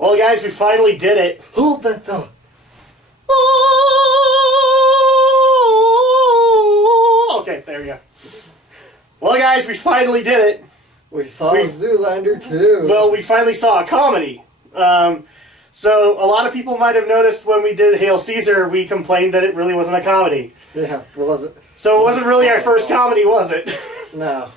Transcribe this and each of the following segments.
Well, guys, we finally did it. Hold that thought. Okay, there we go. Well, guys, we finally did it. We saw Zoolander too. Well, we finally saw a comedy. So a lot of people might have noticed when we did Hail Caesar, we complained that it really wasn't a comedy. Yeah, it wasn't. So it wasn't really our first comedy, was it? No.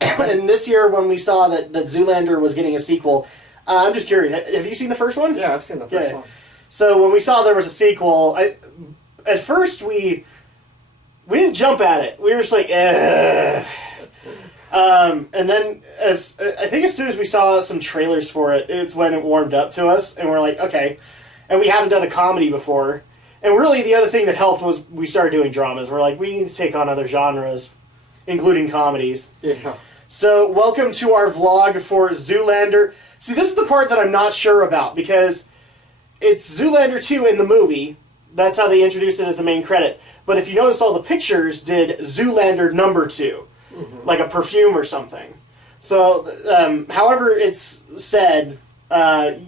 And this year, when we saw that Zoolander was getting a sequel, I'm just curious. Have you seen the first one? Yeah, I've seen the first one. So when we saw there was a sequel, at first we didn't jump at it. We were just like, eh. And then I think as soon as we saw some trailers for it, it's when it warmed up to us, and we're like, okay. And we haven't done a comedy before. And really, the other thing that helped was we started doing dramas. We're like, we need to take on other genres, including comedies. Yeah. So welcome to our vlog for Zoolander. See, this is the part that I'm not sure about, because it's Zoolander 2 in the movie. That's how they introduced it as the main credit. But if you notice, all the pictures did Zoolander number 2. Mm-hmm. Like a perfume or something. So, however it's said,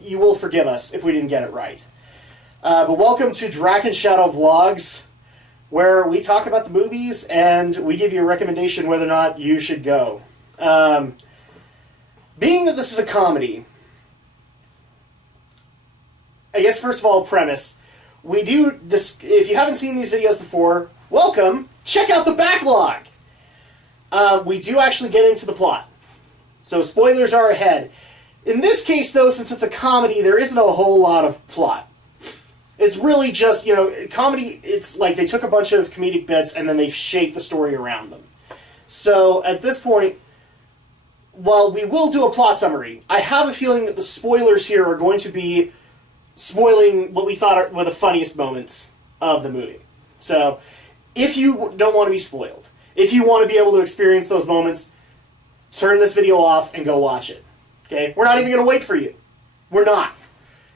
you will forgive us if we didn't get it right. But welcome to Draken Shadow Vlogs, where we talk about the movies and we give you a recommendation whether or not you should go. Being that this is a comedy, I guess first of all, premise. We do this. If you haven't seen these videos before, welcome. Check out the backlog. We do actually get into the plot. So spoilers are ahead. In this case, though, since it's a comedy, there isn't a whole lot of plot. It's really just, comedy, it's like they took a bunch of comedic bits and then they shaped the story around them. So at this point, while we will do a plot summary, I have a feeling that the spoilers here are going to be spoiling what we thought were the funniest moments of the movie. So if you don't want to be spoiled, if you want to be able to experience those moments, turn this video off and go watch it. Okay? We're not even going to wait for you. We're not.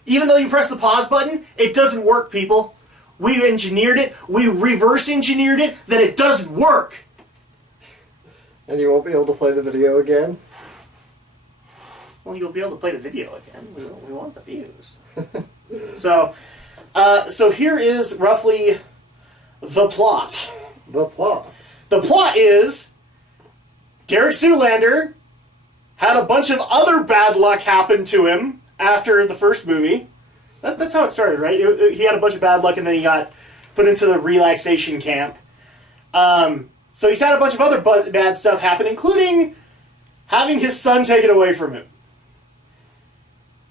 Even though you press the pause button, it doesn't work, people. We engineered it. We reverse engineered it that it doesn't work. And you won't be able to play the video again? Well, you'll be able to play the video again. We want the views. So here is roughly the plot. The plot. The plot is Derek Zoolander had a bunch of other bad luck happen to him after the first movie. That's how it started, right? He had a bunch of bad luck and then he got put into the relaxation camp. So he's had a bunch of other bad stuff happen, including having his son taken away from him.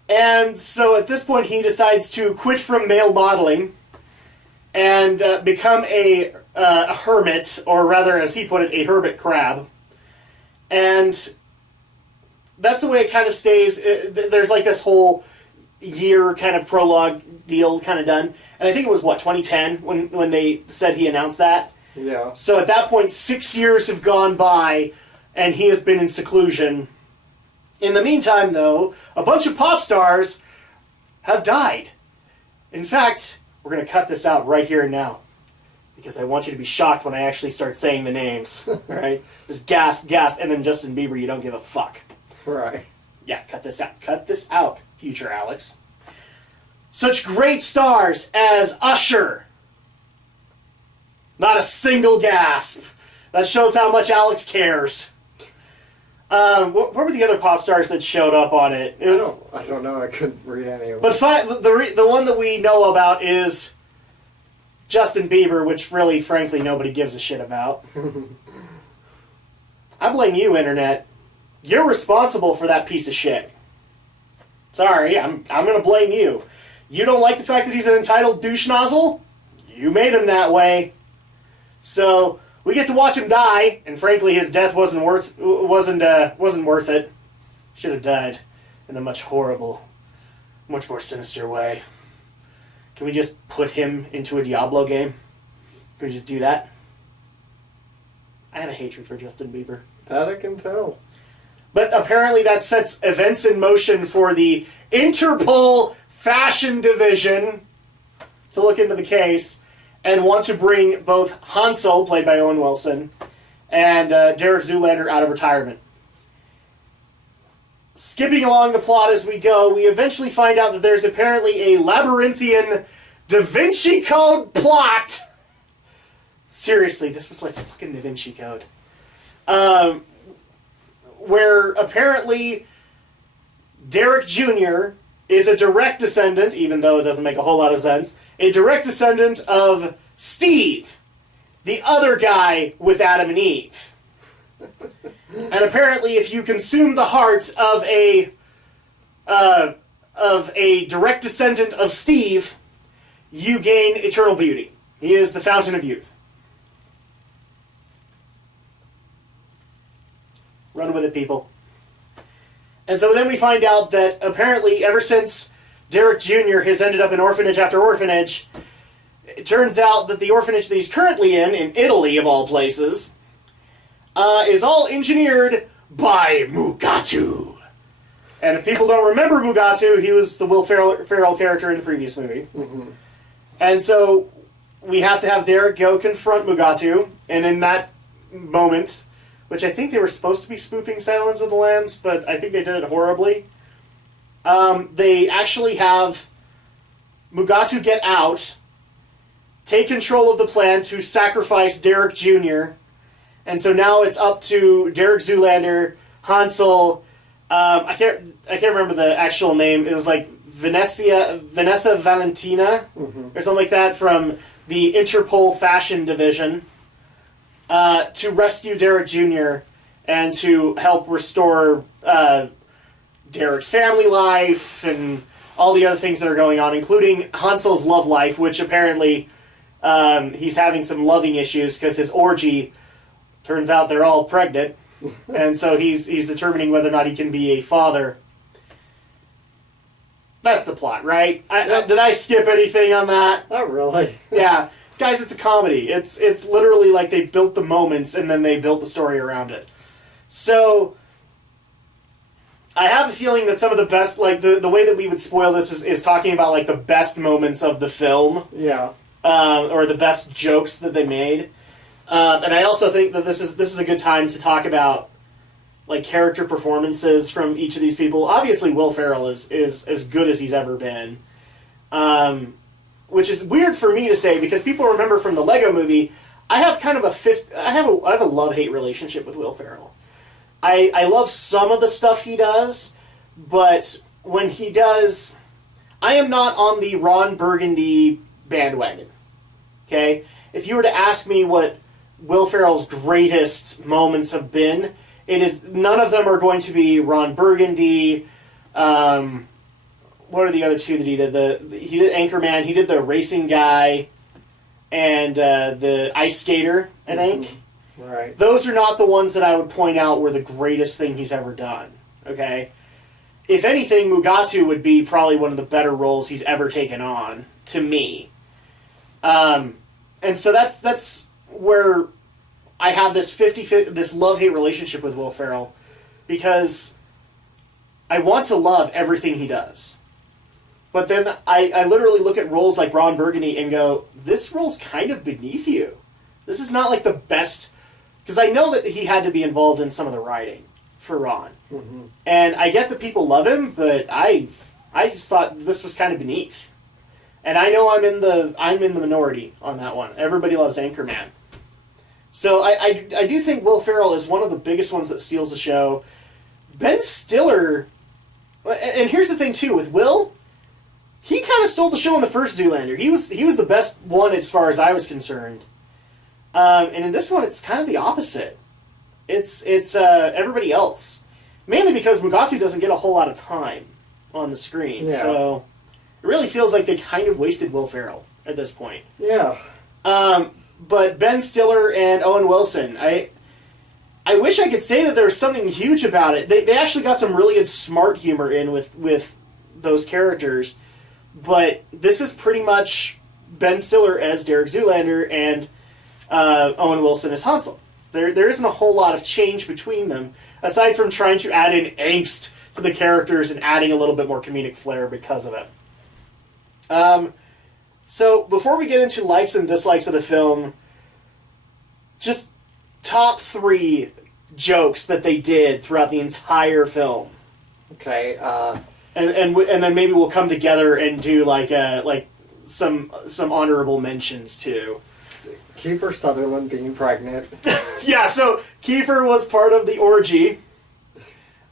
And so at this point he decides to quit from male modeling and become a hermit, or rather, as he put it, a hermit crab. And that's the way it kind of stays. There's like this whole year kind of prologue deal kind of done. And I think it was, 2010 when they said he announced that? Yeah. So at that point, 6 years have gone by, and he has been in seclusion. In the meantime, though, a bunch of pop stars have died. In fact, we're going to cut this out right here and now, because I want you to be shocked when I actually start saying the names. All right? Just gasp, gasp, and then Justin Bieber, you don't give a fuck. Right. Yeah, cut this out. Cut this out, future Alex. Such great stars as Usher. Not a single gasp. That shows how much Alex cares. What were the other pop stars that showed up on it? I don't know. I couldn't read any of them. But the one that we know about is Justin Bieber, which really, frankly, nobody gives a shit about. I blame you, Internet. You're responsible for that piece of shit. Sorry, I'm going to blame you. You don't like the fact that he's an entitled douche nozzle? You made him that way. So we get to watch him die, and frankly, his death wasn't worth it. Should have died in a much more sinister way. Can we just put him into a Diablo game? Can we just do that? I have a hatred for Justin Bieber. That I can tell. But apparently that sets events in motion for the Interpol Fashion Division to look into the case and want to bring both Hansel, played by Owen Wilson, and Derek Zoolander out of retirement. skipping along the plot as we go, we eventually find out that there's apparently a labyrinthian Da Vinci Code plot. Seriously, this was like fucking Da Vinci Code. Where apparently Derek Jr. is a direct descendant, even though it doesn't make a whole lot of sense, a direct descendant of Steve, the other guy with Adam and Eve. And apparently, if you consume the heart of a direct descendant of Steve, you gain eternal beauty. He is the fountain of youth. Run with it, people. And so then we find out that apparently, ever since Derek Jr. has ended up in orphanage after orphanage, it turns out that the orphanage that he's currently in Italy of all places, is all engineered by Mugatu. And if people don't remember Mugatu, he was the Will Ferrell character in the previous movie. Mm-hmm. And so we have to have Derek go confront Mugatu, and in that moment, which I think they were supposed to be spoofing Silence of the Lambs, but I think they did it horribly, they actually have Mugatu get out, take control of the plan to sacrifice Derek Jr., and so now it's up to Derek Zoolander, Hansel. I can't remember the actual name. It was like Vanessa Valentina, or something like that, from the Interpol Fashion Division, to rescue Derek Jr. and to help restore Derek's family life and all the other things that are going on, including Hansel's love life, which apparently he's having some loving issues because his orgy. Turns out they're all pregnant, and so he's determining whether or not he can be a father. That's the plot, right? Did I skip anything on that? Not really. Yeah. Guys, it's a comedy. It's literally like they built the moments and then they built the story around it. So, I have a feeling that some of the best, like, the way that we would spoil this is talking about, like, the best moments of the film. Yeah. Or the best jokes that they made. And I also think that this is a good time to talk about, like, character performances from each of these people. Obviously, Will Ferrell is as good as he's ever been, which is weird for me to say because people remember from the Lego Movie. I have kind of I have a love-hate relationship with Will Ferrell. I love some of the stuff he does, but when he does, I am not on the Ron Burgundy bandwagon. Okay, if you were to ask me what Will Ferrell's greatest moments have been, none of them are going to be Ron Burgundy. What are the other two that he did? He did Anchorman, he did the racing guy, and the ice skater, I think. Right. Those are not the ones that I would point out were the greatest thing he's ever done. Okay? If anything, Mugatu would be probably one of the better roles he's ever taken on, to me. And so that's where I have this this love-hate relationship with Will Ferrell, because I want to love everything he does. But then I literally look at roles like Ron Burgundy and go, this role's kind of beneath you. This is not like the best, because I know that he had to be involved in some of the writing for Ron. Mm-hmm. And I get that people love him, but I just thought this was kind of beneath. And I know I'm in the minority on that one. Everybody loves Anchorman. So I do think Will Ferrell is one of the biggest ones that steals the show. Ben Stiller, and here's the thing too, with Will, he kind of stole the show in the first Zoolander. He was the best one as far as I was concerned. And in this one, it's kind of the opposite. It's everybody else. Mainly because Mugatu doesn't get a whole lot of time on the screen. Yeah. So it really feels like they kind of wasted Will Ferrell at this point. Yeah. But Ben Stiller and Owen Wilson, I wish I could say that there was something huge about it. They actually got some really good smart humor in with those characters. But this is pretty much Ben Stiller as Derek Zoolander and Owen Wilson as Hansel. There isn't a whole lot of change between them, aside from trying to add in angst to the characters and adding a little bit more comedic flair because of it. So, before we get into likes and dislikes of the film, just top 3 jokes that they did throughout the entire film. Okay. And then maybe we'll come together and do like some honorable mentions too. Kiefer Sutherland being pregnant. Yeah, so Kiefer was part of the orgy.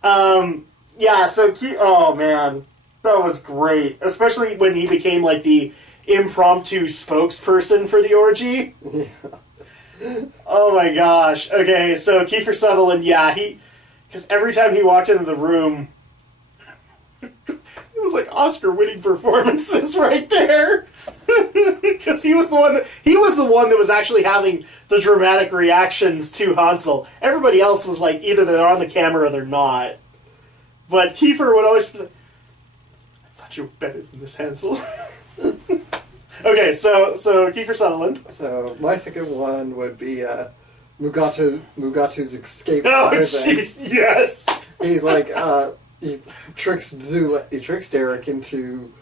Yeah, so oh man, that was great, especially when he became like the impromptu spokesperson for the orgy. Yeah. Oh my gosh. Okay, so Kiefer Sutherland, yeah, because every time he walked into the room, it was like Oscar-winning performances right there. Because he was the one that was actually having the dramatic reactions to Hansel. Everybody else was like either they're on the camera or they're not. But Kiefer would always be like, I thought you were better than this, Hansel. Okay, so Kiefer Sutherland. So my second one would be Mugatu's escape. Oh, jeez, yes. He's like he tricks Derek into.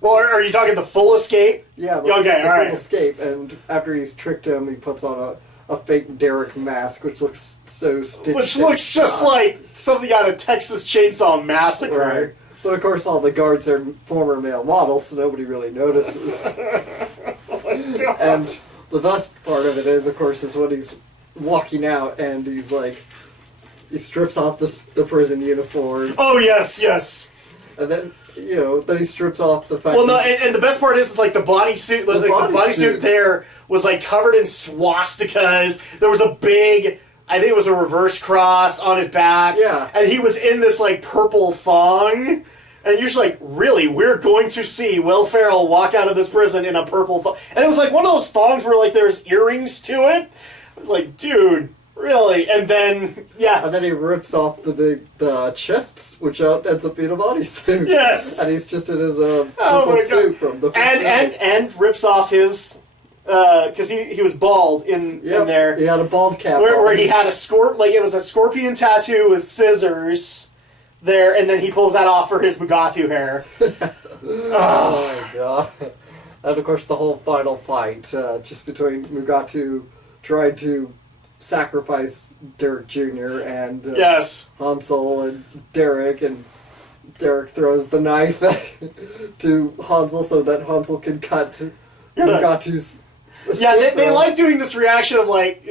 Well, are you talking the full escape? Yeah. Okay, the all right. full escape, and after he's tricked him, he puts on a fake Derek mask, which looks so stitched. Which looks just like something out of Texas Chainsaw Massacre. Right. But of course, all the guards are former male models, so nobody really notices. Oh and the best part of it is, of course, is when he's walking out and he's like, he strips off the prison uniform. Oh yes, yes. And then then he strips off the fact. Well, no, and the best part is like the bodysuit. The bodysuit there was like covered in swastikas. There was a big, I think it was a reverse cross on his back. Yeah. And he was in this like purple thong. And you're just like, really? We're going to see Will Ferrell walk out of this prison in a purple thong. And it was like one of those thongs where like there's earrings to it. I was like, dude, really? And then, yeah. And then he rips off the chests, which ends up being a bodysuit. Yes. And he's just in his purple suit from the first and rips off his, because he was bald in there. He had a bald cap where he had it was a scorpion tattoo with scissors there, and then he pulls that off for his Mugatu hair. Oh my god. And of course the whole final fight, just between Mugatu trying to sacrifice Derek Jr. and yes. Hansel and Derek throws the knife to Hansel so that Hansel can cut Mugatu's escape. Yeah, they like doing this reaction of like,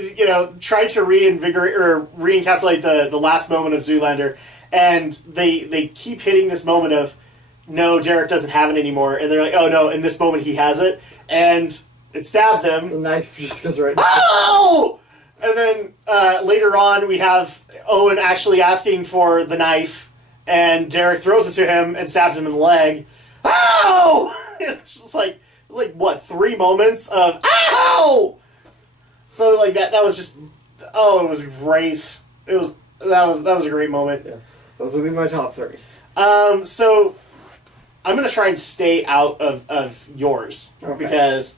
trying to reinvigorate or re-encapsulate the last moment of Zoolander. And they keep hitting this moment of, no, Derek doesn't have it anymore. And they're like, oh no, in this moment he has it. And it stabs him. The knife just goes right. Oh! And then later on we have Owen actually asking for the knife. And Derek throws it to him and stabs him in the leg. Ow! It's just like what, 3 moments of, ow! So like that was just, it was great. That was a great moment. Yeah. Those would be my top 3. So I'm going to try and stay out of yours. Okay. Because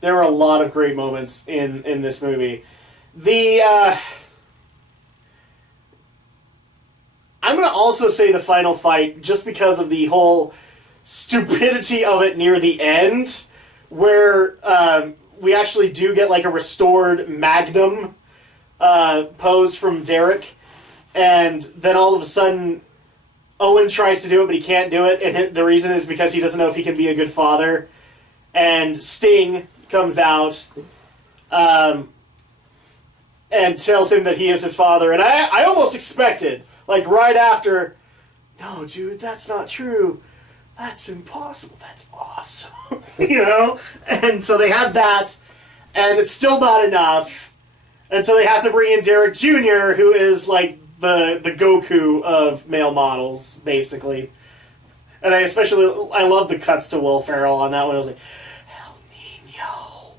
there were a lot of great moments in this movie. I'm going to also say the final fight just because of the whole stupidity of it near the end, where we actually do get like a restored Magnum pose from Derek. And then all of a sudden, Owen tries to do it, but he can't do it. And the reason is because he doesn't know if he can be a good father. And Sting comes out and tells him that he is his father. And I almost expected, like right after, no, dude, that's not true. That's impossible. That's awesome. And so they had that, and it's still not enough. And so they have to bring in Derek Jr., who is like the Goku of male models, basically. And I love the cuts to Will Ferrell on that one. I was like, El Nino,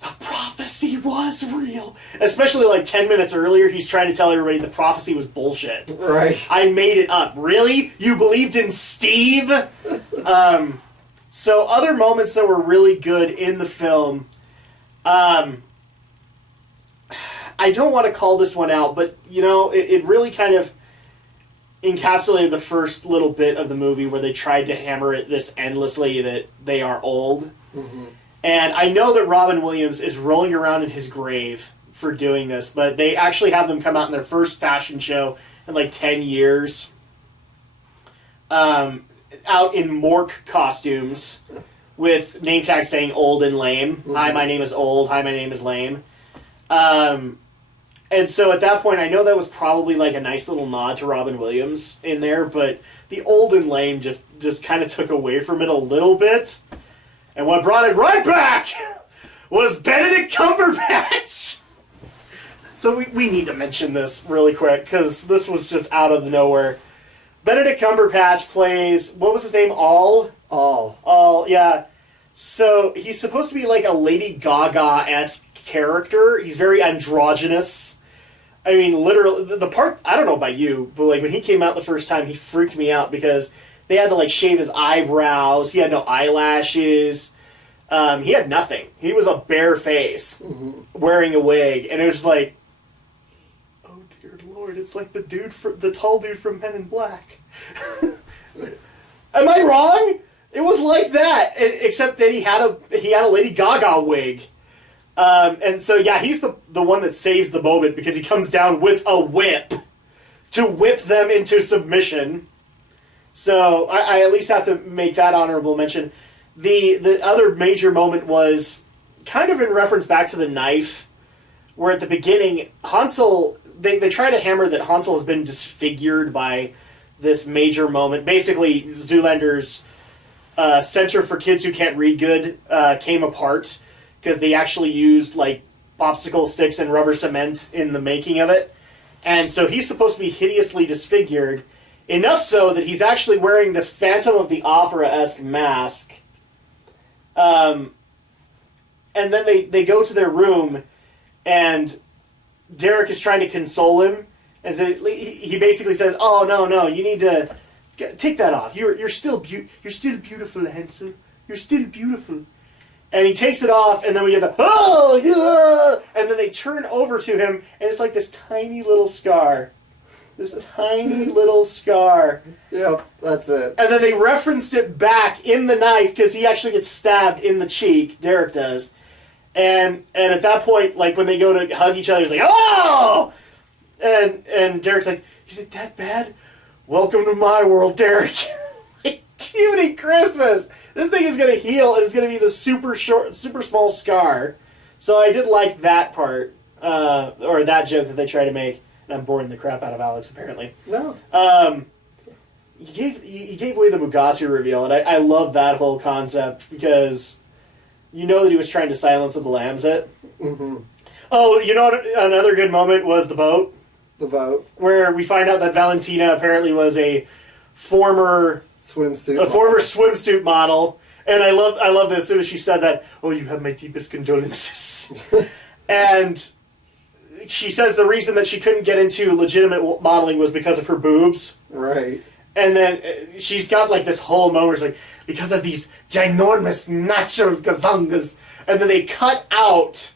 the prophecy was real. Especially like 10 minutes earlier, he's trying to tell everybody the prophecy was bullshit. Right. I made it up. Really? You believed in Steve? So other moments that were really good in the film, I don't want to call this one out, but, it really kind of encapsulated the first little bit of the movie where they tried to hammer it this endlessly that they are old. Mm-hmm. And I know that Robin Williams is rolling around in his grave for doing this, but they actually have them come out in their first fashion show in like 10 years. out in Mork costumes with name tags saying old and lame. Mm-hmm. Hi, my name is old. Hi, my name is lame. And so at that point, I know that was probably like a nice little nod to Robin Williams in there, but the old and lame just kind of took away from it a little bit. And what brought it right back was Benedict Cumberbatch. So we need to mention this really quick, because this was just out of nowhere. Benedict Cumberbatch plays, what was his name? All, yeah. So he's supposed to be like a Lady Gaga-esque character. He's very androgynous. I mean, literally, the part, I don't know about you, but like when he came out the first time, he freaked me out because they had to like shave his eyebrows. He had no eyelashes. He had nothing. He was a bare face, wearing a wig, and it was like, oh dear Lord, it's like the tall dude from Men in Black. Am I wrong? It was like that, except that he had a Lady Gaga wig. And so, yeah, he's the one that saves the moment because he comes down with a whip to whip them into submission. So I at least have to make that honorable mention. The other major moment was kind of in reference back to the knife, where at the beginning, Hansel, they try to hammer that Hansel has been disfigured by this major moment. Basically, Zoolander's Center for Kids Who Can't Read Good came apart, because they actually used, like, popsicle sticks and rubber cement in the making of it. And so he's supposed to be hideously disfigured, enough so that he's actually wearing this Phantom of the Opera-esque mask. And then they go to their room, and Derek is trying to console him. And so he basically says, oh, no, you need to take that off. You're still beautiful, Hansel. You're still beautiful. And he takes it off, and then we get the, oh, yeah! And then they turn over to him, and it's like this tiny little scar. This tiny little scar. Yep, that's it. And then they referenced it back in the knife, because he actually gets stabbed in the cheek. Derek does. And at that point, like, when they go to hug each other, he's like, oh! And Derek's like, is it that bad? Welcome to my world, Derek. Cutie Christmas! This thing is going to heal, and it's going to be the super small scar. So I did like that part, or that joke that they try to make. And I'm boring the crap out of Alex, apparently. No. He gave away the Mugatu reveal, and I love that whole concept, because you know that he was trying to silence the lambs. Mm-hmm. Oh, you know what, another good moment was the boat? The boat. Where we find out that Valentina apparently was a former swimsuit model, and I love that as soon as she said that, oh, you have my deepest condolences. And she says the reason that she couldn't get into legitimate modeling was because of her boobs. Right. And then she's got like this whole moment where it's like, because of these ginormous natural gazongas. And then they cut out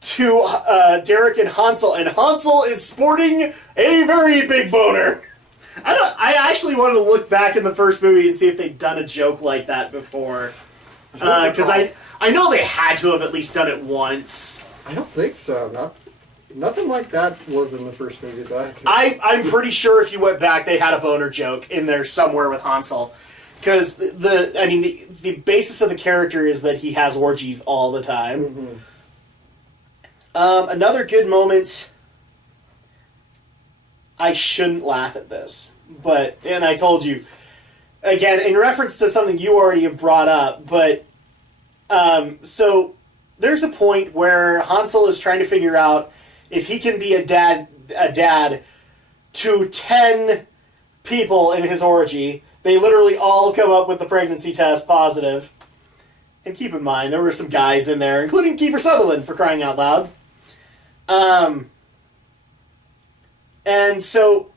to Derek and Hansel is sporting a very big boner. I actually wanted to look back in the first movie and see if they'd done a joke like that before. Because I know they had to have at least done it once. I don't think so. Nothing like that was in the first movie, though. I'm pretty sure if you went back, they had a boner joke in there somewhere with Hansel. Because the basis of the character is that he has orgies all the time. Mm-hmm. Another good moment... I shouldn't laugh at this, and I told you, again, in reference to something you already have brought up, but, so, there's a point where Hansel is trying to figure out if he can be a dad to 10 people in his orgy. They literally all come up with the pregnancy test positive. And keep in mind, there were some guys in there, including Kiefer Sutherland, for crying out loud. And so,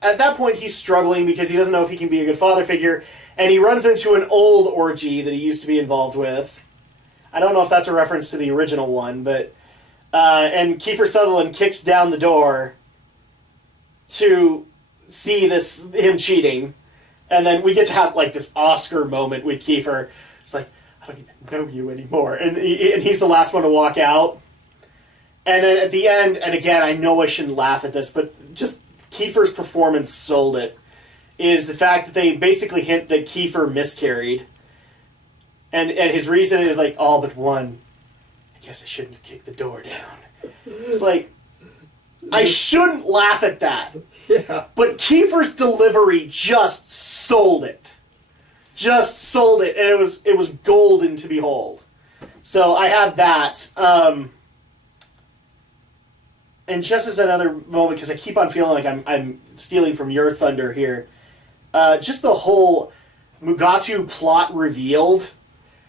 at that point, he's struggling because he doesn't know if he can be a good father figure, and he runs into an old orgy that he used to be involved with. I don't know if that's a reference to the original one, but... and Kiefer Sutherland kicks down the door to see him cheating, and then we get to have, like, this Oscar moment with Kiefer. It's like, I don't even know you anymore. And he's the last one to walk out. And then at the end, and again, I know I shouldn't laugh at this, but just Kiefer's performance sold it. is the fact that they basically hint that Kiefer miscarried. And his reason is like, all but one. I guess I shouldn't have kicked the door down. It's like, I shouldn't laugh at that. Yeah. But Kiefer's delivery just sold it. Just sold it. And it was golden to behold. So I had that. And just as another moment, because I keep on feeling like I'm stealing from your thunder here, just the whole Mugatu plot revealed,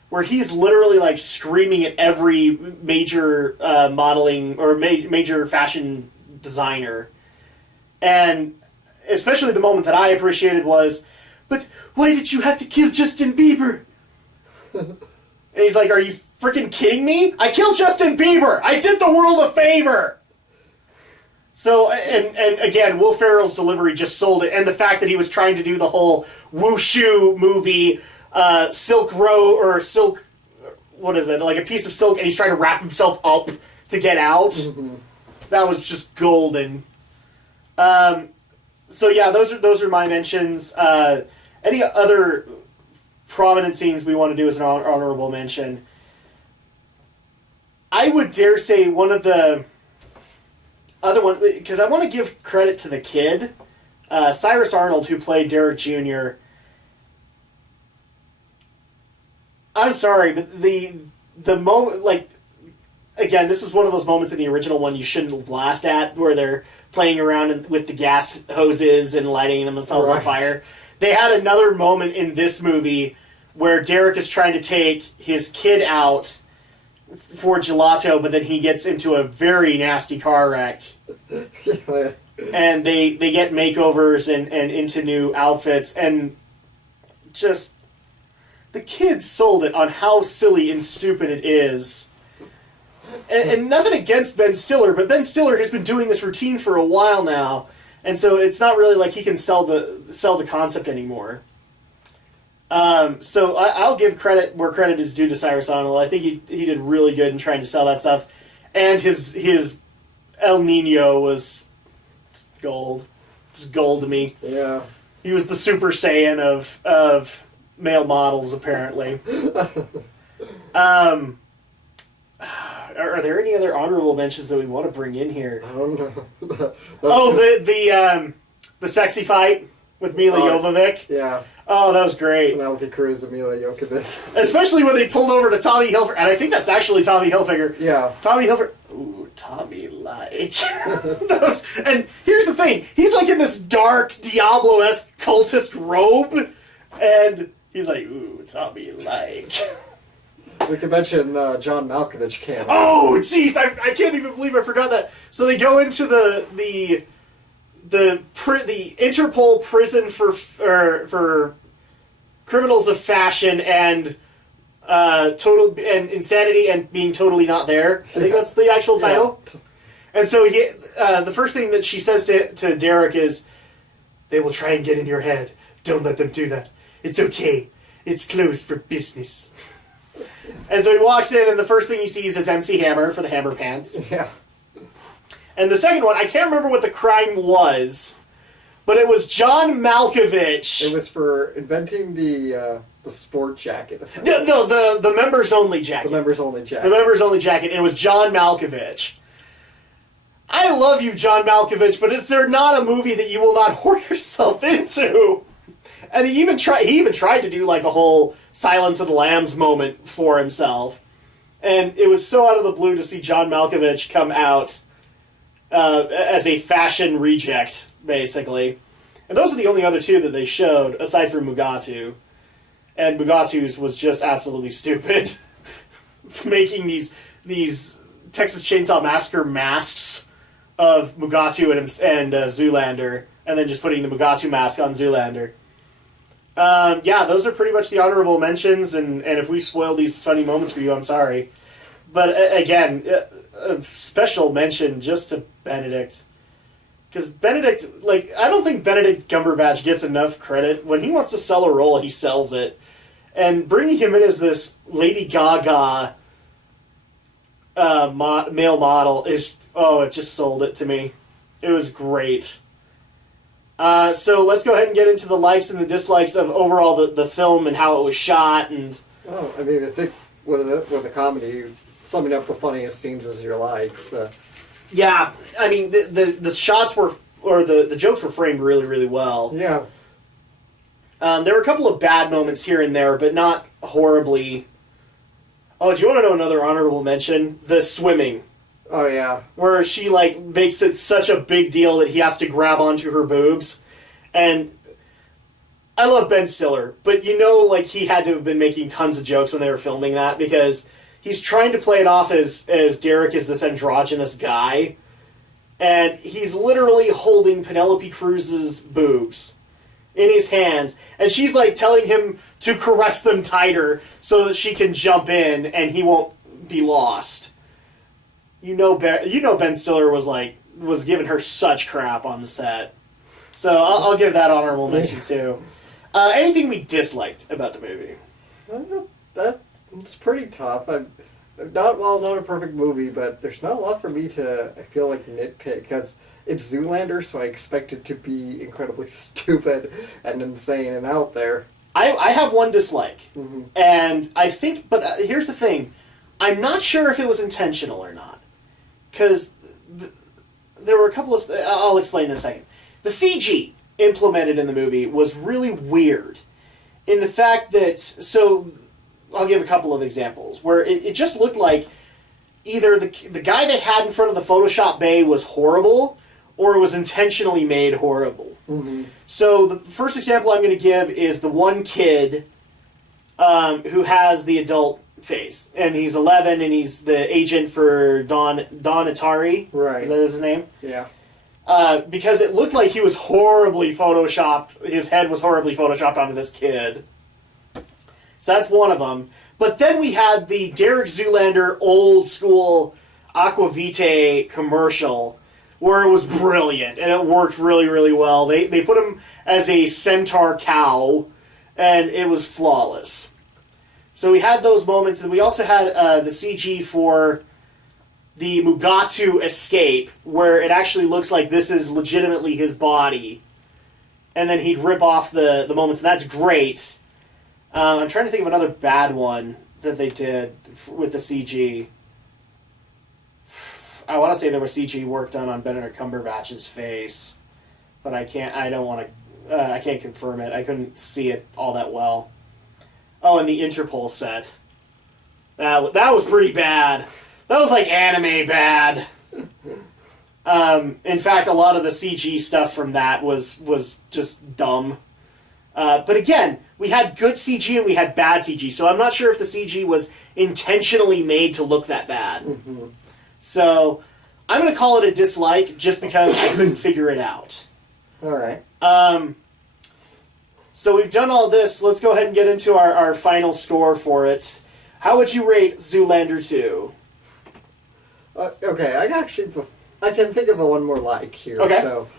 where he's literally like screaming at every major modeling or major fashion designer. And especially the moment that I appreciated was, but why did you have to kill Justin Bieber? And he's like, are you freaking kidding me? I killed Justin Bieber! I did the world a favor! So, and again, Will Ferrell's delivery just sold it. And the fact that he was trying to do the whole wushu movie, silk, what is it? Like a piece of silk, and he's trying to wrap himself up to get out. Mm-hmm. That was just golden. So yeah, those are my mentions. Any other prominent scenes we want to do as an honorable mention? I would dare say one of the other one, because I want to give credit to the kid, Cyrus Arnold, who played Derek Jr. I'm sorry, but the moment, like, again, this was one of those moments in the original one you shouldn't have laughed at, where they're playing around with the gas hoses and lighting themselves on fire. They had another moment in this movie where Derek is trying to take his kid out for gelato, but then he gets into a very nasty car wreck. And they get makeovers and into new outfits, and just the kid sold it on how silly and stupid it is. And nothing against Ben Stiller, but Ben Stiller has been doing this routine for a while now, and so it's not really like he can sell the concept anymore. So I'll give credit where credit is due to Cyrus Arnold. I think he did really good in trying to sell that stuff, and his El Nino was gold, just gold to me. Yeah, he was the Super Saiyan of male models, apparently. Are there any other honorable mentions that we want to bring in here? I don't know. The sexy fight with Mila Jovovich. Yeah. Oh, that was great. Penelope Cruz and Mila Jovovich. Especially when they pulled over to Tommy Hilfiger, and I think that's actually Tommy Hilfiger. Yeah. Tommy Hilfiger. Ooh, Tommy like. And here's the thing: he's like in this dark Diablo-esque cultist robe, and he's like, "Ooh, Tommy like." We could mention John Malkovich cameo. Oh, jeez, I can't even believe I forgot that. So they go into the Interpol prison for criminals of fashion and total and insanity and being totally not there. I think that's the actual title. Yeah. And so the first thing that she says to Derek is, "They will try and get in your head. Don't let them do that. It's okay. It's closed for business." And so he walks in, and the first thing he sees is MC Hammer for the Hammer Pants. Yeah. And the second one, I can't remember what the crime was, but it was John Malkovich. It was for inventing the sport jacket. No, the members only jacket. The members only jacket. The members only jacket, and it was John Malkovich. I love you, John Malkovich, but is there not a movie that you will not whore yourself into? And he even tried to do like a whole Silence of the Lambs moment for himself. And it was so out of the blue to see John Malkovich come out as a fashion reject, basically. And those are the only other two that they showed, aside from Mugatu. And Mugatu's was just absolutely stupid. Making these Texas Chainsaw Massacre masks of Mugatu and Zoolander, and then just putting the Mugatu mask on Zoolander. Yeah, those are pretty much the honorable mentions, and if we spoiled these funny moments for you, I'm sorry. But again, a special mention just to Benedict. Because Benedict, I don't think Benedict Cumberbatch gets enough credit. When he wants to sell a role, he sells it. And bringing him in as this Lady Gaga male model it just sold it to me. It was great. So let's go ahead and get into the likes and the dislikes of overall the film and how it was shot. And well, I mean, I think with a comedy, summing up the funniest scenes is your likes. yeah, I mean the shots were, or the jokes were framed really, really well. Yeah. There were a couple of bad moments here and there, but not horribly. Oh, do you want to know another honorable mention? The swimming. Oh, yeah. Where she, like, makes it such a big deal that he has to grab onto her boobs. And I love Ben Stiller, but you know, like, he had to have been making tons of jokes when they were filming that, because he's trying to play it off as Derek is this androgynous guy, and he's literally holding Penelope Cruz's boobs in his hands, and she's, like, telling him to caress them tighter so that she can jump in and he won't be lost. You know Ben Stiller was giving her such crap on the set. So I'll give that honorable mention too. Anything we disliked about the movie? That's pretty tough. Not a perfect movie, but there's not a lot for me to, I feel like, nitpick, because it's Zoolander, so I expect it to be incredibly stupid and insane and out there. I have one dislike, and I think, but here's the thing, I'm not sure if it was intentional or not. Because there were a couple of... I'll explain in a second. The CG implemented in the movie was really weird. In the fact that... So, I'll give a couple of examples. Where it just looked like either the guy they had in front of the Photoshop bay was horrible, or it was intentionally made horrible. Mm-hmm. So, the first example I'm going to give is the one kid who has the adult face, and he's 11, and he's the agent for Don Atari. Right. Is that his name? Yeah. Because it looked like he was horribly photoshopped. His head was horribly photoshopped onto this kid. So that's one of them. But then we had the Derek Zoolander old school Aquavitae commercial, where it was brilliant and it worked really, really well. They put him as a centaur cow, and it was flawless. So we had those moments, and we also had the CG for the Mugatu escape, where it actually looks like this is legitimately his body. And then he'd rip off the moments, and that's great. I'm trying to think of another bad one that they did with the CG. I want to say there was CG work done on Benedict Cumberbatch's face, but I can't confirm it. I couldn't see it all that well. Oh, and the Interpol set. That was pretty bad. That was like anime bad. In fact, a lot of the CG stuff from that was just dumb. But again, we had good CG and we had bad CG, so I'm not sure if the CG was intentionally made to look that bad. Mm-hmm. So I'm going to call it a dislike just because I couldn't figure it out. All right. So we've done all this. Let's go ahead and get into our final score for it. How would you rate Zoolander 2? Okay, I can think of one more like here. Okay. So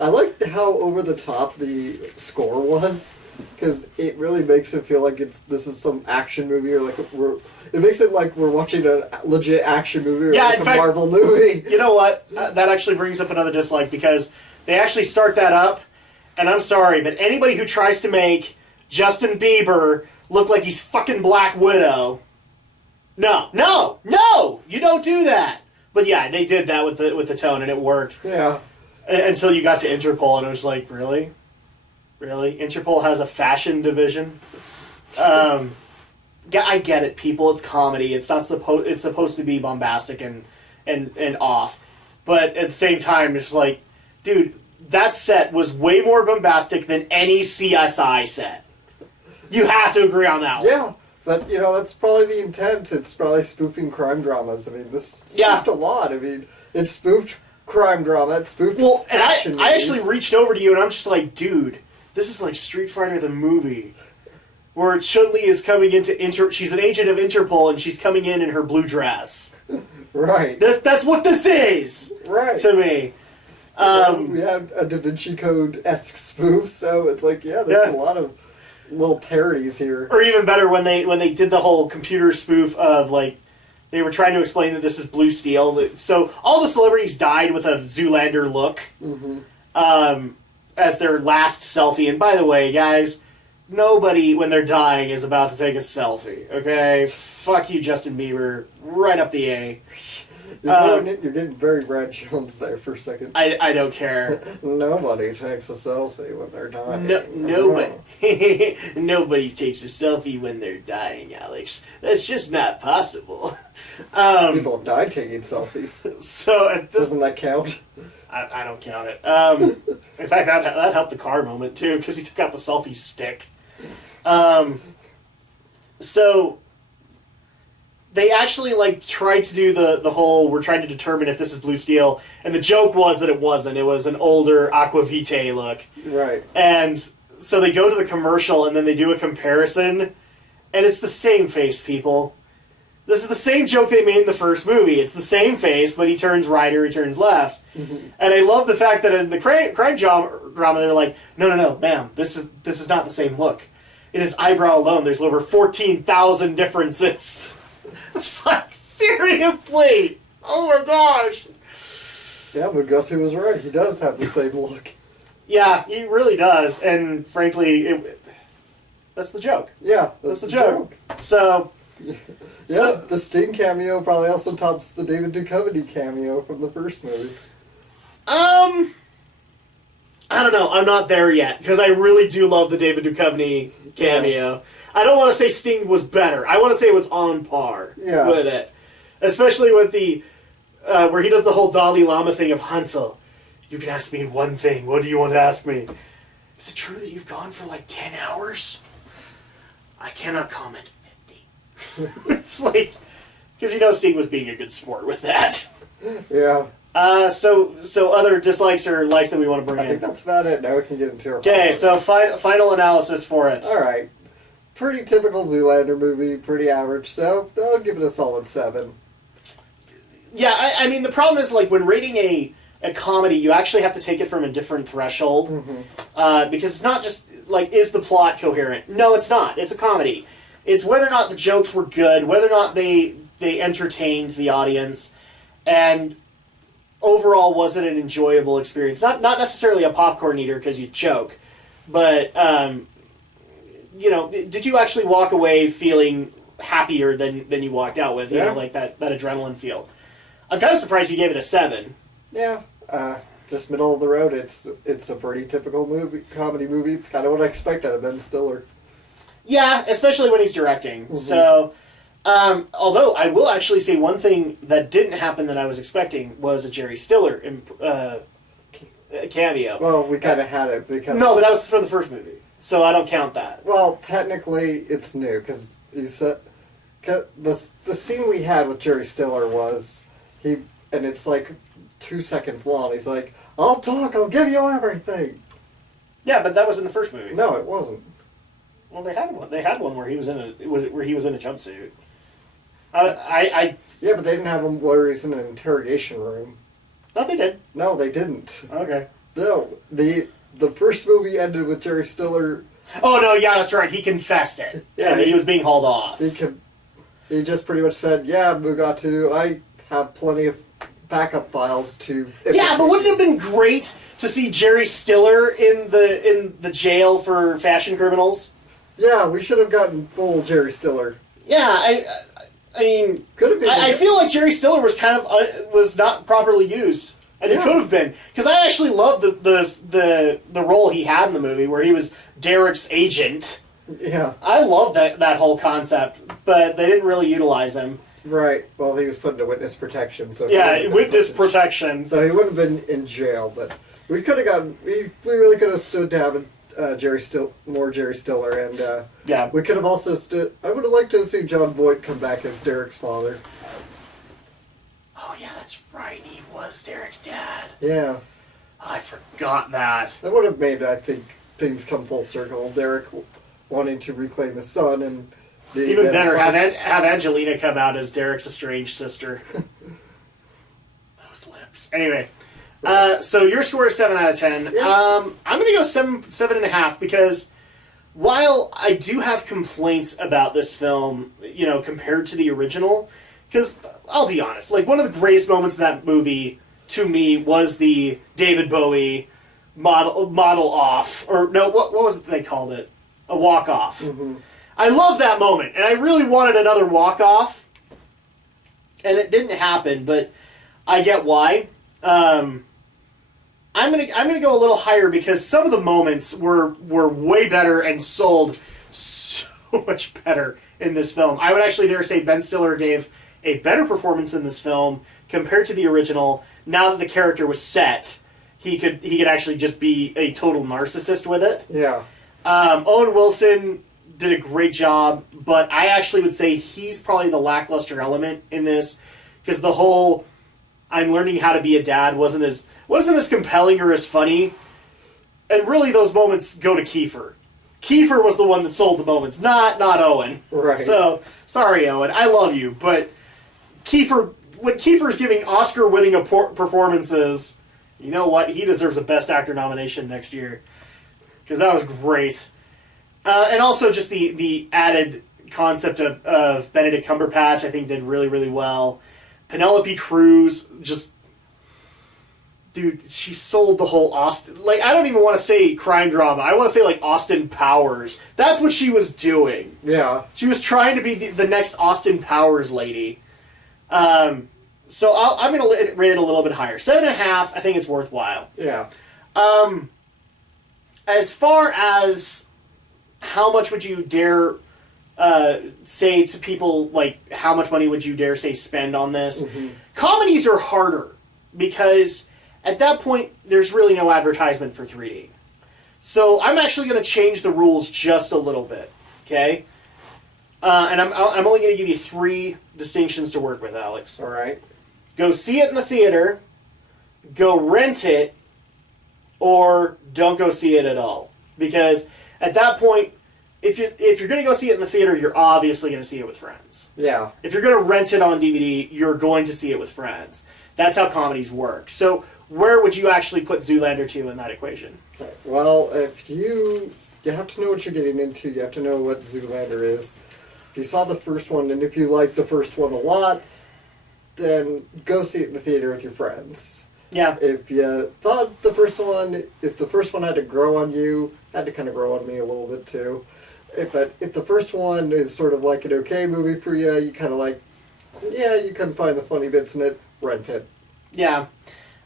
I liked how over the top the score was, because it really makes it feel like this is some action movie, or like it makes it like we're watching a legit action movie, or like a Marvel movie. You know what? That actually brings up another dislike, because they actually start that up. And I'm sorry, but anybody who tries to make Justin Bieber look like he's fucking Black Widow, no, you don't do that. But yeah, they did that with the tone, and it worked. Yeah. Until you got to Interpol, and it was like, really? Interpol has a fashion division? Yeah, I get it, people. It's comedy. It's supposed to be bombastic and off. But at the same time, it's like, dude, that set was way more bombastic than any CSI set. You have to agree on that one. Yeah, but, that's probably the intent. It's probably spoofing crime dramas. I mean, this spoofed a lot. I mean, it spoofed crime drama, it spoofed action movies. I actually reached over to you, and I'm just like, dude, this is like Street Fighter the movie, where Chun-Li is coming into she's an agent of Interpol, and she's coming in her blue dress. Right. That's what this is! Right. To me. We had a Da Vinci Code-esque spoof, so it's like, there's a lot of little parodies here. Or even better, when they did the whole computer spoof of, like, they were trying to explain that this is blue steel. So all the celebrities died with a Zoolander look. Mm-hmm. as their last selfie. And by the way, guys, nobody, when they're dying, is about to take a selfie, okay? Fuck you, Justin Bieber. Right up the A. You're getting very Brad Jones there for a second. I don't care. Nobody takes a selfie when they're dying. Nobody takes a selfie when they're dying, Alex. That's just not possible. People have died taking selfies. So at this, doesn't that count? I don't count it. In fact, that helped the car moment too, because he took out the selfie stick. So they actually tried to do the whole, we're trying to determine if this is Blue Steel, and the joke was that it wasn't. It was an older Aquavitae look. Right. And so they go to the commercial and then they do a comparison, and it's the same face, people. This is the same joke they made in the first movie. It's the same face, but he turns right or he turns left. Mm-hmm. And I love the fact that in the crime drama, they're like, no, ma'am, this is not the same look. In his eyebrow alone, there's over 14,000 differences. I'm just like, seriously? Oh my gosh. Yeah, Mugatu was right. He does have the same look. Yeah, he really does. And frankly, that's the joke. Yeah, that's the joke. So... Yeah, the Sting cameo probably also tops the David Duchovny cameo from the first movie. I don't know. I'm not there yet, because I really do love the David Duchovny cameo. Yeah. I don't want to say Sting was better. I want to say it was on par with it. Especially with the, where he does the whole Dalai Lama thing of, Hansel, you can ask me one thing. What do you want to ask me? Is it true that you've gone for 10 hours? I cannot comment. It's because Sting was being a good sport with that. Yeah. So other dislikes or likes that we want to bring in? I think that's about it. Now we can get into our okay, so final analysis for it. Alright. Pretty typical Zoolander movie, pretty average, so I'll give it a solid 7. Yeah, I mean, the problem is, when rating a comedy, you actually have to take it from a different threshold. Mm-hmm. Because it's not just, is the plot coherent? No, it's not. It's a comedy. It's whether or not the jokes were good, whether or not they entertained the audience, and overall was it an enjoyable experience. Not necessarily a popcorn eater because you choke, but did you actually walk away feeling happier than you walked out with? That adrenaline feel. I'm kind of surprised you gave it a 7. Yeah, just middle of the road. It's a pretty typical comedy movie. It's kind of what I expect out of Ben Stiller. Yeah, especially when he's directing. Mm-hmm. So, although I will actually say one thing that didn't happen that I was expecting was a Jerry Stiller cameo. Well, we kind of had it because... No, but that was from the first movie, so I don't count that. Well, technically, it's new, because you said... The scene we had with Jerry Stiller was... and it's 2 seconds long. He's like, I'll talk, I'll give you everything. Yeah, but that was in the first movie. No, it wasn't. Well, they had one. They had one where he was in a jumpsuit. Yeah, but they didn't have him where he's in an interrogation room. No, they did. No, they didn't. Okay. No, the first movie ended with Jerry Stiller. Oh no, yeah, that's right. He confessed it. Yeah, he was being hauled off. He just pretty much said, "Yeah, Mugatu, I have plenty of backup files to." Yeah, but wouldn't it have been great to see Jerry Stiller in the jail for fashion criminals? Yeah, we should have gotten full Jerry Stiller. Yeah, I mean, could have been. I feel like Jerry Stiller was kind of was not properly used, and it could have been, because I actually loved the role he had in the movie where he was Derek's agent. Yeah, I love that whole concept, but they didn't really utilize him. Right. Well, he was put into witness protection, so witness protection. So he wouldn't have been in jail, but we could have gotten. We really could have stood to have more Jerry Stiller, and we could have also stood. I would have liked to have seen John Voight come back as Derek's father. Oh yeah, that's right. He was Derek's dad. Yeah, I forgot that. That would have made, I think, things come full circle. Derek wanting to reclaim his son, and even better, have Angelina come out as Derek's estranged sister. Those lips. Anyway. So your score is 7 out of 10. Yeah. I'm going to go 7.5 because while I do have complaints about this film, compared to the original, because I'll be honest, one of the greatest moments of that movie to me was the David Bowie model off, or no, what was it they called it? A walk off. Mm-hmm. I love that moment, and I really wanted another walk off, and it didn't happen, but I get why. I'm gonna go a little higher because some of the moments were way better and sold so much better in this film. I would actually dare say Ben Stiller gave a better performance in this film compared to the original. Now that the character was set, he could actually just be a total narcissist with it. Yeah. Owen Wilson did a great job, but I actually would say he's probably the lackluster element in this, because the whole I'm learning how to be a dad wasn't as compelling or as funny. And really those moments go to Kiefer. Kiefer was the one that sold the moments, not Owen. Right. So, sorry Owen, I love you, but when Kiefer's giving Oscar-winning performances, you know what? He deserves a Best Actor nomination next year. Because that was great. And also just the added concept of Benedict Cumberbatch, I think, did really, really well. Penelope Cruz, just... Dude, she sold the whole Austin... Like, I don't even want to say crime drama. I want to say, like, Austin Powers. That's what she was doing. Yeah. She was trying to be the next Austin Powers lady. So I'm going to rate it a little bit higher. 7.5, I think it's worthwhile. Yeah. As far as how much would you dare say to people, like, how much money would you dare say spend on this? Mm-hmm. Comedies are harder because at that point there's really no advertisement for 3D. So I'm actually going to change the rules just a little bit, okay? And I'm only going to give you 3 distinctions to work with, Alex. All right. Go see it in the theater, go rent it, or don't go see it at all. Because at that point, if you're going to go see it in the theater, you're obviously going to see it with friends. Yeah. If you're going to rent it on DVD, you're going to see it with friends. That's how comedies work. So where would you actually put Zoolander 2 in that equation? Okay. Well, if you have to know what you're getting into. You have to know what Zoolander is. If you saw the first one, and if you like the first one a lot, then go see it in the theater with your friends. Yeah. If you thought if the first one had to grow on you, had to kind of grow on me a little bit too. But if the first one is sort of like an okay movie for you, you kind of like, yeah, you can find the funny bits in it, rent it. Yeah.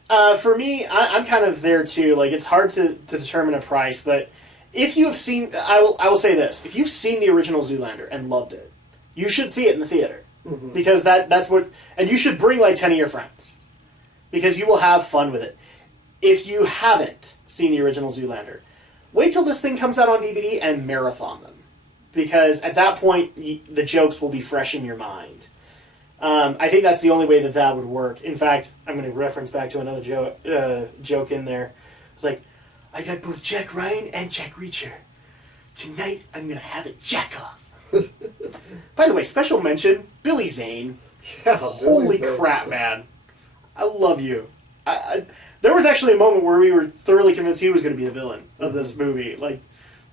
For me, I'm kind of there too. Like, it's hard to determine a price, but if you have seen, I will say this: if you've seen the original Zoolander and loved it, you should see it in the theater. Mm-hmm. Because that's what, and you should bring like 10 of your friends, because you will have fun with it. If you haven't seen the original Zoolander, wait till this thing comes out on DVD and marathon them, because at that point the jokes will be fresh in your mind. I think that's the only way that would work. In fact, I'm going to reference back to another joke in there. It's like, I got both Jack Ryan and Jack Reacher. Tonight I'm going to have a jack off. By the way, special mention, Billy Zane. Yeah, Holy crap, man. I love you. There was actually a moment where we were thoroughly convinced he was going to be the villain of this movie. Like,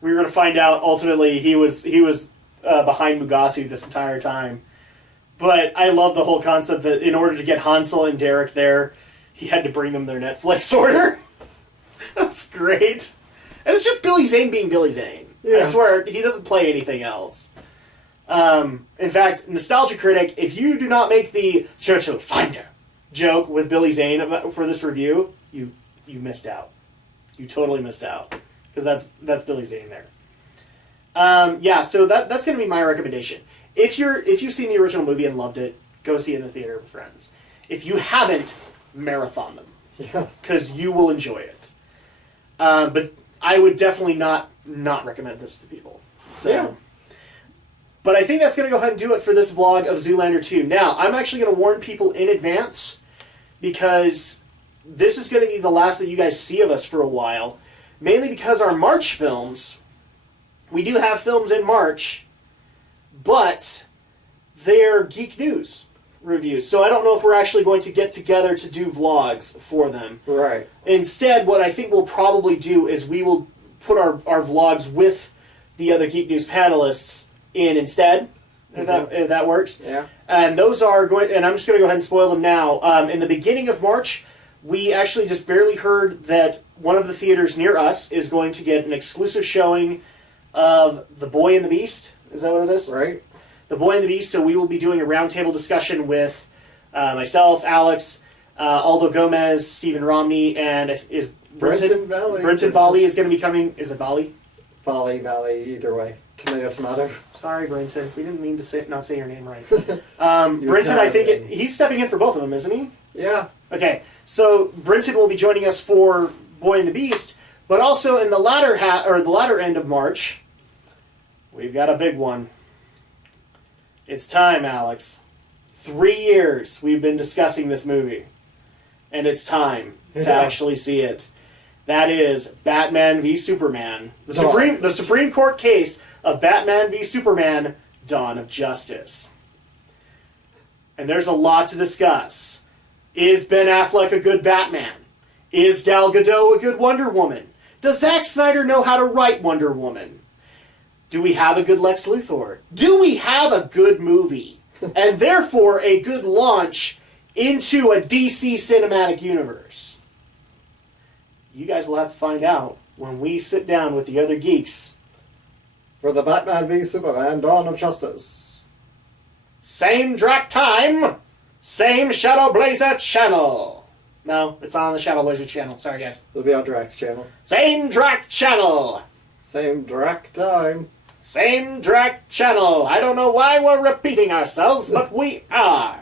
we were going to find out ultimately he was behind Mugatu this entire time. But I love the whole concept that in order to get Hansel and Derek there, he had to bring them their Netflix order. That's great. And it's just Billy Zane being Billy Zane. Yeah. I swear, he doesn't play anything else. In fact, Nostalgia Critic, if you do not make the Churchill Finder joke with Billy Zane for this review, you missed out. You totally missed out. Because that's Billy Zane there. Yeah, so that's going to be my recommendation. If you've seen the original movie and loved it, go see it in the theater with friends. If you haven't, marathon them. Yes. Because you will enjoy it. But I would definitely not recommend this to people. So, yeah. But I think that's going to go ahead and do it for this vlog of Zoolander 2. Now, I'm actually going to warn people in advance, because this is going to be the last that you guys see of us for a while. Mainly because our March films, we do have films in March, but they're Geek News reviews. So I don't know if we're actually going to get together to do vlogs for them. Right. Instead, what I think we'll probably do is we will put our vlogs with the other Geek News panelists in instead, if that works. Yeah. And those are going, and I'm just going to go ahead and spoil them now. In the beginning of March, we actually just barely heard that one of the theaters near us is going to get an exclusive showing of The Boy and the Beast. Is that what it is? Right. The Boy and the Beast. So we will be doing a roundtable discussion with myself, Alex, Aldo Gomez, Stephen Romney, and is Brenton Valley. Brenton Volley is going to be coming. Is it Volley? Valley, either way. Tomato, tomato. Sorry, Brenton. We didn't mean to not say your name right. Brenton, I think he's stepping in for both of them, isn't he? Yeah. Okay, so Brenton will be joining us for Boy and the Beast, but also in the latter end of March, we've got a big one. It's time, Alex. 3 years we've been discussing this movie, and it's time to actually see it. That is Batman v Superman, the Supreme Court case of Batman v Superman: Dawn of Justice. And there's a lot to discuss. Is Ben Affleck a good Batman? Is Gal Gadot a good Wonder Woman? Does Zack Snyder know how to write Wonder Woman? Do we have a good Lex Luthor? Do we have a good movie? And therefore a good launch into a DC cinematic universe? You guys will have to find out when we sit down with the other geeks. For the Batman v Superman: Dawn of Justice. Same Drac time, same Shadow Blazer channel. No, it's not on the Shadow Blazer channel. Sorry, guys. It'll be on Drac's channel. Same Drac channel. Same Drac time. Same Drac channel. I don't know why we're repeating ourselves, but we are.